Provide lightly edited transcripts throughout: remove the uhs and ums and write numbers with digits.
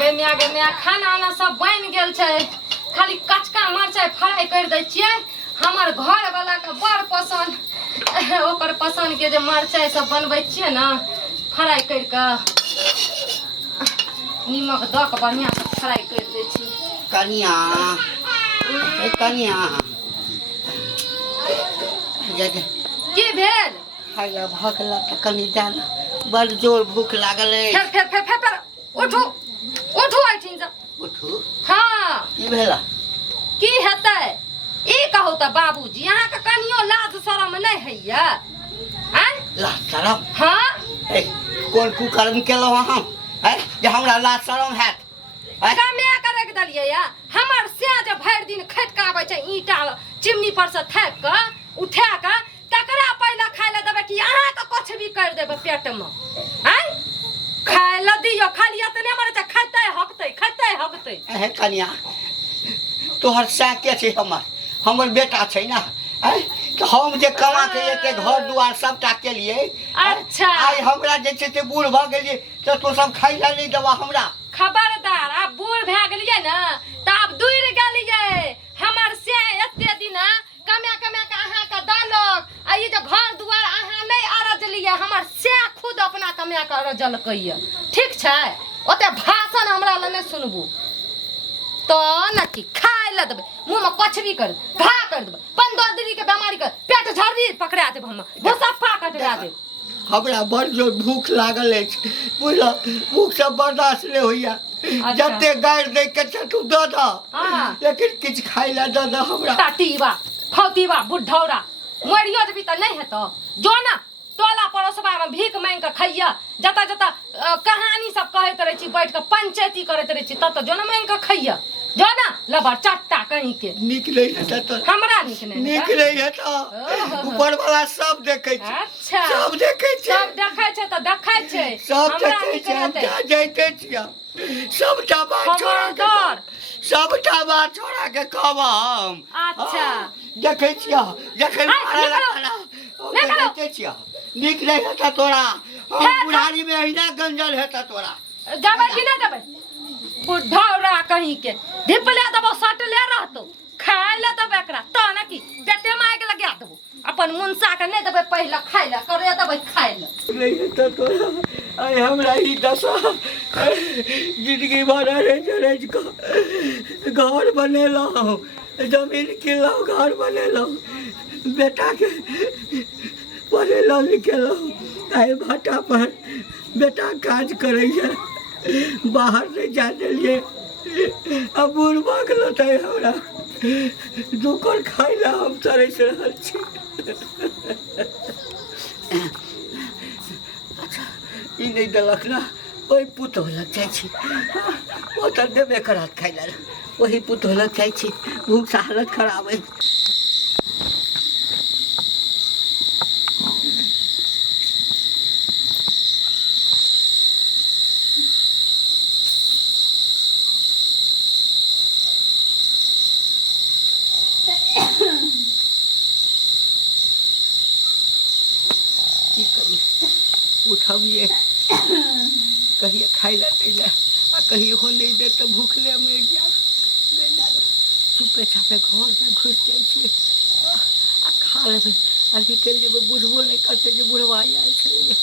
मैया खाना वाना सब बन गेल छै। खाली कचका मरचाई फ्राई कर दै छियै। हमर घर वाला के बड़ पसंद ओकर पसंद के जे मरचाई सब बनबै छियै ना फ्राई कर के नीमक द के बढ़िया से फ्राई कर दै छी। कनिया कनिया की भेल? खाइला भगला त कनी जान बड़ जोर भूख लागल है। फेर उठू उठू आइठिन से उठू। हाँ की भेला? की हेतै ई कहू त बाबूजी अहाँ के कनियो लाज शरम नहीं हैया? हैं लाज शरम? हाँ ए कोन कुकर्म केलौ हम है जे हमरा लाज शरम हैत? कमे करे के दलिए या हमर से जे भर दिन खट के आबै छै ईटा चिमनी पर से थाक के उठा के तकरा पहले खाइ ले देबै कि अहाँ के कुछ भी कर देबै पेट में? हैं खाइ ले दियो खाली इतने मरे छै खैते हकते। ए कनिया तोहर साके छै हमर बेटा छै ना तो हम जे कमा के एते घर दुआर सबटा के लिए अच्छा आइ हमरा जे छै से बूढ़ भ गेलिए तो तू सब खाइ ले नहीं देबा हमरा? खबरदार आप बूढ़ भए गेलिए ना त आप दूर गेलिए। हमर से एते दिन कमे के अहाँ के दालक आ ई जे घर दुआर अहाँ नहीं अरजलिए हमर से खुद अपना कमे के अरजलकैया। ठीक छै ओते भाषण हमरा ल नहीं सुनबू तो न कि खाइ ले देबै मुंह में कुछ भी कर घा कर देबै 15 दिन के बीमारी के पेट झड़ी पकड़ा देब हम भूसफ्फा कटवा देब। हमरा बड़ जोर भूख लागल है बुझल भूख से बर्दाश्त नहीं होइया। जते गाड़ दे के तू द द लेकिन किछ खाइ ला द द हमरा। टाटीवा फौतीवा बुढ़ौरा मरियो जबी त नहीं हेतो जो ना टोला पड़ोसबा में भीख मांग के खैया जता कहानी सब कहत रहे छी बैठ के पंचायती करत रहे छी तत जो ना मांग के खैया जो ना लबर चट्टा कहीं के निक नहीं है त हमरा निक नहीं है त ऊपर वाला सब देखे छै। अच्छा सब देखे छै त देखे छै सब देखे छै हम जा जाइते छिया सबटा बात छोड़ा के कहब हम। अच्छा देखे छिया जखन मारला देखे छिया निक नहीं हेता तोरा बुढ़ारी में अहिना गंजल हेता तोरा जाबे कि नहीं देबे बुढ़ौरा कहीं के ढिपले देबो सटले रहतो खाइ ले देबे एकरा त न कि पेटे में आग लगा देबो अपन मुंसा के नहीं देबे पहले खाइ ले करे देबे खाइ ले नहीं हेता तोरा। आई हमरा ही दशा जिंदगी भर रेज को घर बनेलो जमीन किनलो घर बनेलो बेटा के पढ़ेलो लिखेलो आए भाटा पर बेटा काज करैया बाहर से जा देलिए अब बूढ़ भगलो त हमरा दुकर खाइ ला हम तरस रहल छी। अच्छा ई नहीं देलक ना ओहि पुतोह लग जाइ छी ओ त देबे करत खाइ ला वही पुतोह लग जाइ छी भूख से हालत खराब है। उठबिए कहिए खाइ ला नहीं ला आ कहिए हो नहीं दे तो भूखले मर जाब। चुपे चापे घर में घुस जाइ आ खा लेबै आ निकलि जेबै बुझबो नहीं करते जे बुढ़वा आयल छलै।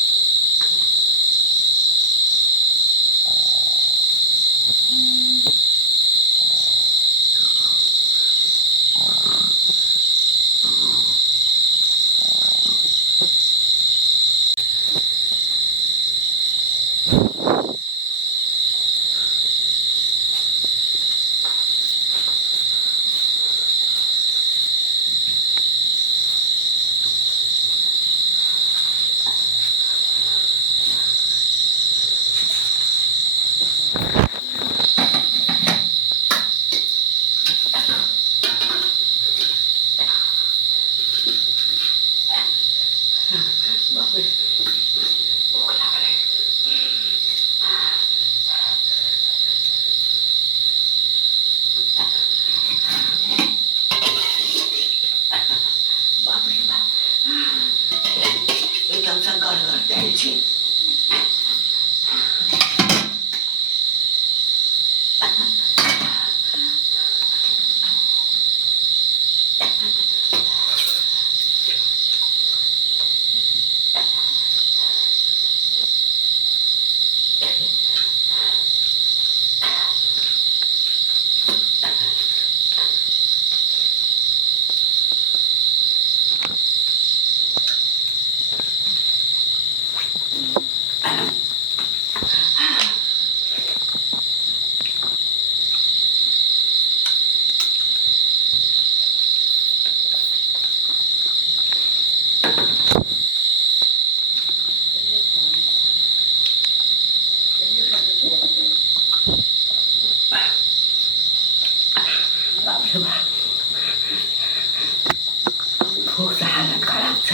भूख से हालत खराब छ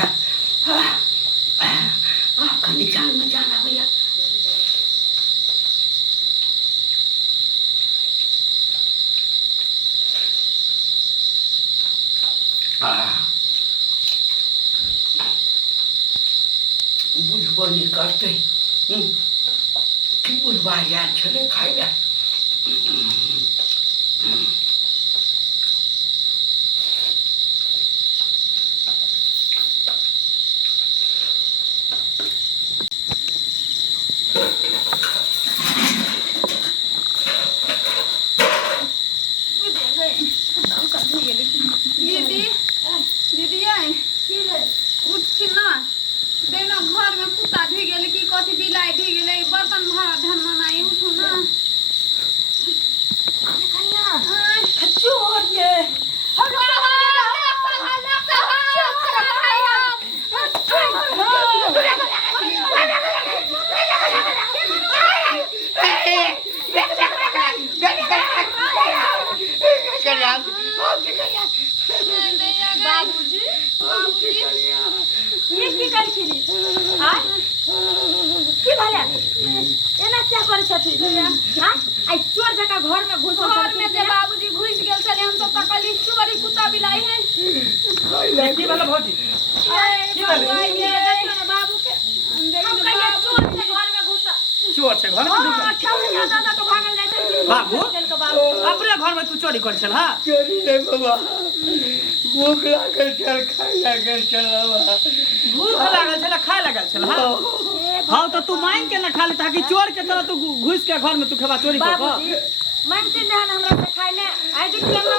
कहीं जान में जाना भैया बुझबो नहीं करते कि बुझबा याद छले खाई ला दीदी दीदी उठथिन न देना घर में कुत्ता ढुक गेल कि कथी बिलाई ढुक गेलै बर्तन भाड़ा धन मनाई उठू न चोर ये बाबूजी बाबूजी ये की करै छिली हां की भले एना क्या करै छथि हां आई चोर जका घर में घुसल घर में जे बाबूजी घुस गेल छले हम सब तकली चोरी कुत्ता बिलाई है की वाला भौजी की बाबू के हम कहिए चोर के घर में घुसा चोर से घर में हां ठौरी दादा तो भागल जाय छै बाबू अपने घर में तू चोरी कर छल हां चोरी नहीं बाबा भूख लागल चल खाए लागल चल बाबा भूख लागल चल खाए लागल चल हां हां तो तू मांग के न खा ले ताकि चोर के तरह तू घुस के घर में तू खेबा चोरी कर बाबूजी मांगते रहन हमरा से खाय ले आई दिन के न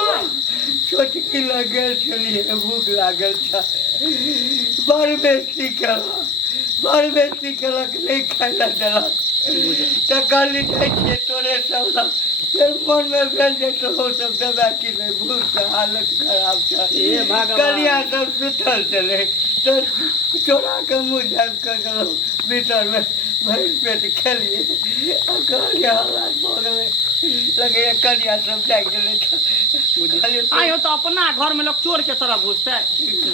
छोटकी लागल चलिए भूख लागल छ बार बेइज्जती केलक नहीं खाए ला देलक टका ले जाए छे तोरे सब लग फिर मन में भेल जे तो सब दबा की नहीं भूख से हालत खराब छ ए भगवान कलिया सब सुतल चले तो चोरा के मुंह झाँप कर गलो भीतर में भर पेट खेलिए कलिया हालत हो गए लगे कलिया सब जाग गेले आयो तो अपना घर में लोग चोर के तरह घुसते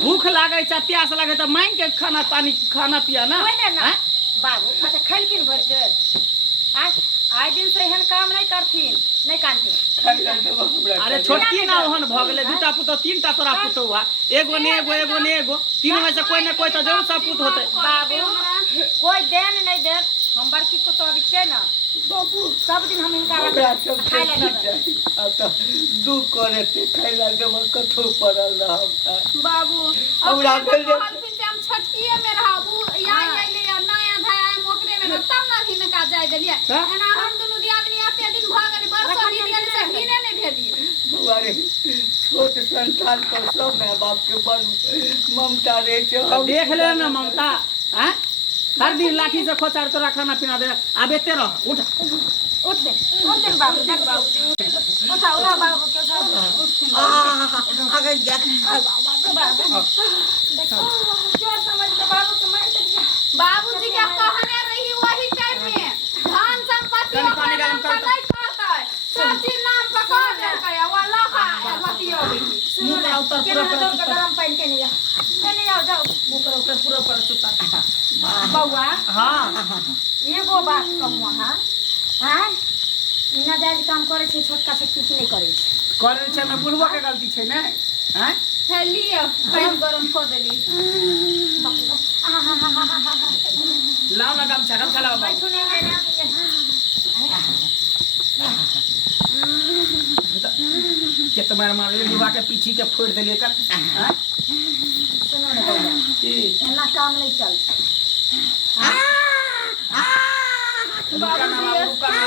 भूख लागे छै प्यास लागे तो मांग के खाना पानी खाना पिया ना ना बाबू अच्छा खलकिन भर के आई दिन से एहन काम नहीं करथिन नहीं कानथिन अरे छोटकी ना ओहन भ गेले दूटा पुतो तीनटा तोरा पुतो हुआ एगो ने एगो तीन में से कोई ना कोई तो जरूर सपूत होते बाबू कोई देन नहीं देन हम बड़की को तो अभी छे ना बाबू सब दिन हम इनका सब खाए लगे अब तो दू करे से खैला जब कथो पड़ल रहब बाबू हमरा भेल जे हलफिन से हम छटकिए में रहबू या आइले या नया धाया मोकरे में तब ना हिनका जाय देलिए एना हम दुनु दियादनी एते दिन भ गेल बरसो बीत गेल से हिने नहीं भेलिए बुआरे छोट संतान पर सब माय बाप के बड़ ममता रहे छै देख ले ना ममता हैं हर दिन लाठी से खोचार तोरा खाना पीना दे अब एते रह उठ उठ दे बाबू देख बाबू उठा बाबू के उठा अगर जा बाबू जो समझ के बाबू के मार दे बाबूजी के कहने रही वही टाइम में धन संपत्ति पानी गरम कर नहीं करता है सब चीज नाम पर कह देलकै वो लखा बतियो मुंह में उतर के पूरा ना तो गरम पानी के नहीं जाओ जाओ मुंह पर उतर पूरा चुता बउआ हां एगो बात कहूँ हां हां इना जायज काम करे छै छोटका छोटकी की नहीं करे छै करे छै में बुढ़वा के गलती छै ने हैं लियो पानी गरम कर देली लाओ ना गमछा लाओ बाबू सुने के तुम्हारे मारे बुढ़वा के पीछे के फोड़ देलिए कर हाँ? सुनो ना भैया की एना काम नहीं चल रुका ना बाबू, रुका ना।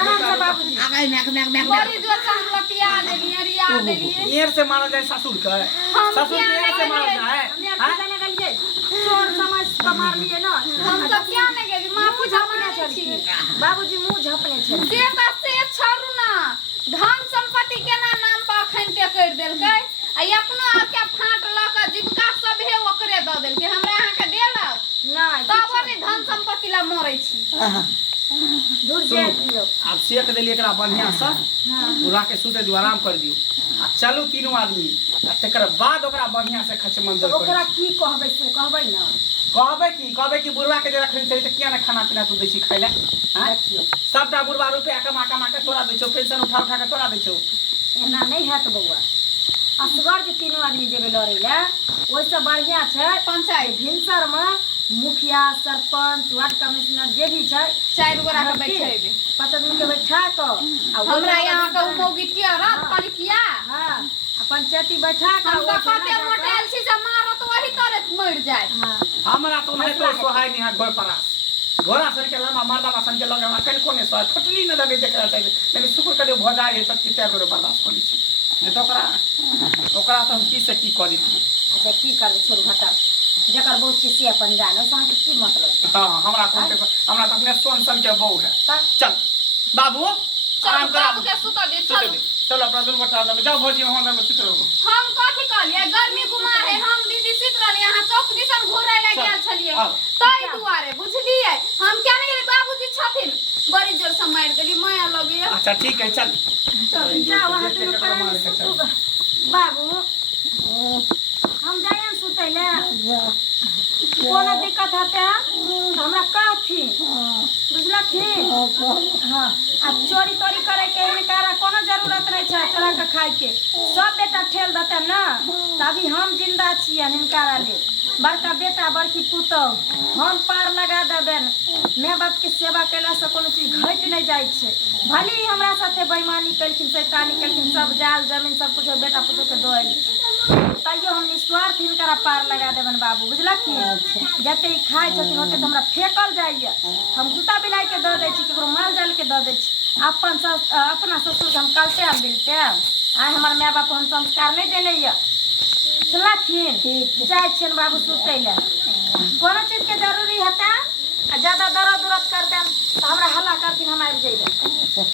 आराम से बाबूजी बड़ी जोर से हम लटिया देली रिया देली एर से मारा जाए ससुर के ससुर के एर से मारा जाए हमने हाँ? अर्जी जाने गलिए चोर समझ के मार लिए ना हम तो क्या नहीं गेली माफी झपने झपने छल छी बाबूजी मुंह झपने छल से बस से छोड़ू ना धन संपत्ति केना नाम पर अखनते कर देलकै आ अपनो आर के फाट ल के जीविका सब है ओकरे द देलकै हमरा अहाँ के देलक नहीं तब नहीं धन संपत्ति ला मरै छी दूर जाए दियो आप सेक देलिए एकरा बढ़िया से बुढ़वा के सुते दियो आराम कर दियो आ चलू तीनों आदमी आ तकर बाद ओकरा बढ़िया से खच मंजर ओकरा कर की कहबै से कहबै ना कहबै कि बुढ़वा के जे रखने छली त किया ना खाना पीना तू देसी खाइला हां देखियो सबटा बुढ़वा रुपया कमा के तोरा दै छौ पेंशन उठा के तोरा दै छौ एना नहीं हैत बउआ असगर जे तीनों आदमी जेबे लड़ै ला ओइसे बढ़िया छै पंचायत भिनसर में मुखिया सरपंच वार्ड कमिश्नर जे भी छै चार गोरा के बैठेबे 5 आदमी के बैठा क हमरा यहाँ के उमोगिटिया रात पलिकिया हां पंचायती बैठा क हम तो कते मोटेल छी से मारत वही तरह मर जाए हां हमरा तो नहीं तो सोहाय नहीं है घर परास घोड़ा सन के लम्बा मर्दा सन के लगे हमरा कन कोने सोहाय फटली न लगे देखला चाहिए लेकिन शुक्र करे भजा है तक किते करो बर्दाश्त करी छी नहीं तो ओकरा तो हम की से की करी अच्छा की कर छोड़ घटा जकर बहुत चीज से अपन जान ओसा के की मतलब हां हमरा तो अपने सोन सन के बहू है त चल बाबू आराम चल करा बाबू के सुता दे चल चलो अपना दुन बता दे जाओ भौजी वहां में सुत रहो हम कथी कहलिए गर्मी गुमा है हम दीदी सुत रहली यहाँ चौक दिसन घुरै ला गेल छलिए आओ। तई दुआरे बुझलिए हम क्या नहीं गेली बाबूजी छथिन बड़ी जोर से मार देली माया लगे अच्छा ठीक है चल जा वहां तुम पर बाबू हम जायन सुतै ले कोनो दिक्कत हते हमरा कहथी बुझलखी हां आ चोरी तोरी करे के इनकारा कोनो जरूरत नहीं छै चोरा के खाए के सब बेटा ठेल देते ना तभी हम जिंदा छियै इनकारा ले बड़का बेटा बड़की पुतौह हम पार लगा देबेन माय बाप के सेवा कैला से कोनो चीज घट नहीं जाय छै भली ही हमरा साथे बेईमानी कलखिन शैतानी कलखिन सब जाल जमीन सब कुछ बेटा पुतौह के दोइल तैयो हम निस्वार्थ हिनकरा पार लगा देबन बाबू बुझलखी जते ही खाए छथिन ओते तो हमरा फेकल जाइए हम कुत्ता बिलाई के दऽ दै छी केकरो माल जाल के दऽ दै छी अपना ससुर के हम कलते हम मिलते आइ हमर माय बाप हम संस्कार नहीं देले ये सुनलखिन जाय छियन बाबू सुतै ले कोनो चीज के जरूरी हेतै आ ज्यादा दर्द उरद कर देन तो हमरा हल्ला करथिन हम आबि जइबे